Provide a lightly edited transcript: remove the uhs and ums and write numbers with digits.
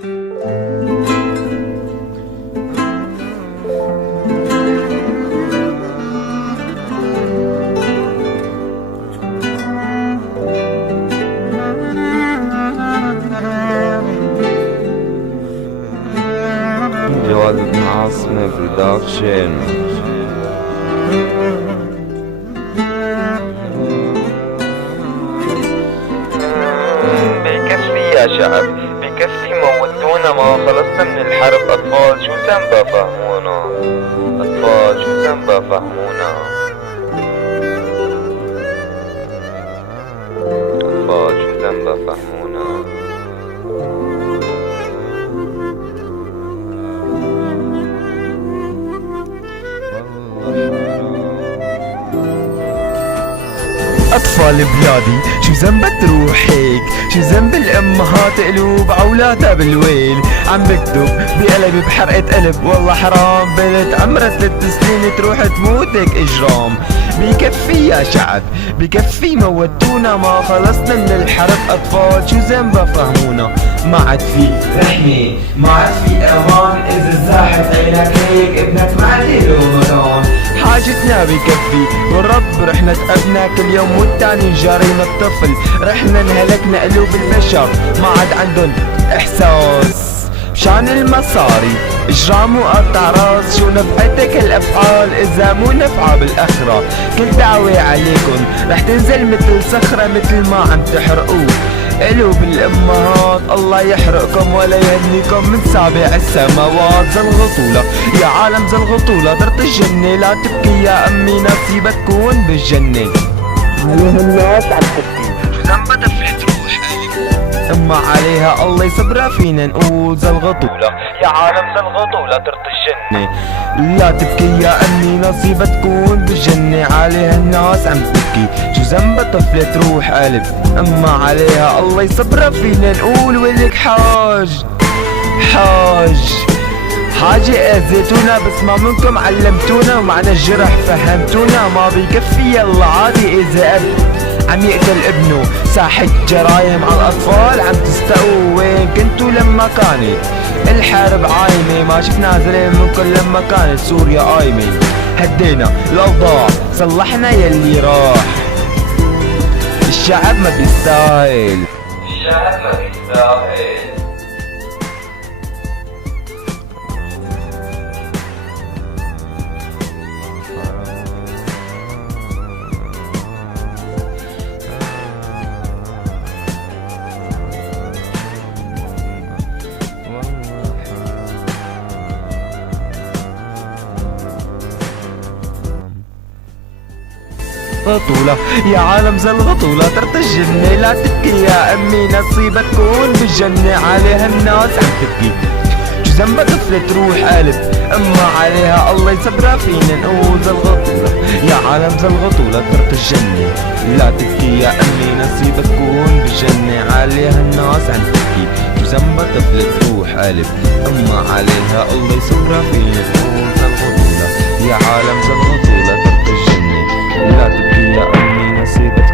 جواد بن عاصمة برودكشن. بكفي يا شعب، بكفي موتونا، ما خلصنا من الحرب. أطفال شو ذنبها فهمونا، أطفال شو ذنبها فهمونا، أطفال شو ذنبها فهمونا. أطفال بلادي شو ذنبها تروح هيك؟ شو ذنب الأمهات قلوب عولادها بالويل؟ عم بكتب بقلبي بحرقة قلب، والله حرام بنت عمرها 3 سنين تروح تموتك إجرام. بكفي يا شعب، بكفي موتونا، ما خلصنا من الحرب. أطفال شو ذنبها فهمونا، ما عاد في رحمة، ما عاد في أمان. إذا زاحت عينك هيك ابنك ما عليه مران. حاجتنا بكفي والرب رحنا تقبنا كل يوم، والتاني جارينا الطفل. رحنا انهلكنا قلوب البشر، ما عاد عندن احساس مشان المصاري. اجرام وقطع راس، شو نفعتك الافعال اذا مو نفعة بالاخرة؟ كل دعوة عليكن رح تنزل مثل صخرة، مثل ما عم تحرقوه قلوب الامهات. الله يحرقكم ولا يهنيكم من سابع السماوات. زلغطولة يا عالم زلغطولة، درت الجنة لا تبكي يا امي، نصيبك تكون بالجنة. عليها الناس عم تبكي، شو ذنبها دفعت روح قلبي، اما عليها الله يصبرها. فينا نقول زلغطولة يا عالم زلغطولة، درت الجنة لا تبكي يا امي، نصيبها تكون بالجنة. عليها الناس عم تبكي، شو ذنبها طفلة تروح قلب، اما عليها الله يصبرها. فينا نقول ولك حاج حاجة اذيتونا، بس ما منكم علمتونا، ومعنى الجرح فهمتونا. ما بيكفي يلا عادي اذا اب عم يقتل ابنه، ساحة جرايم على الاطفال عم تستقوا. وين كنتو لما كانت الحرب عايمة؟ ما شفنا زلم منكم لما كانت سوريا قايمة. هدينا الاوضاع، صلحنا يلي راح. الشعب ما بيستاهل، الشعب ما بيستاهل. غطولة يا عالم زلغطولة، درت الجنة لا تبكي يا امي، نصيبها تكون بالجنة. عليها الناس عم تبكي، شو ذنبها طفلة تروح قلب، اما عليها الله يصبرها. فينا نقول زلغطولة يا عالم زلغطولة، درت الجنة لا تبكي يا امي، نصيبها تكون بالجنة. عليها الناس عم تبكي، شو ذنبها طفلة تروح قلب، اما عليها الله يصبرها. فينا نقول زلغطولة يا عالم زلغطولة، درت الجنة لا تبكي يا أمي، نصيبك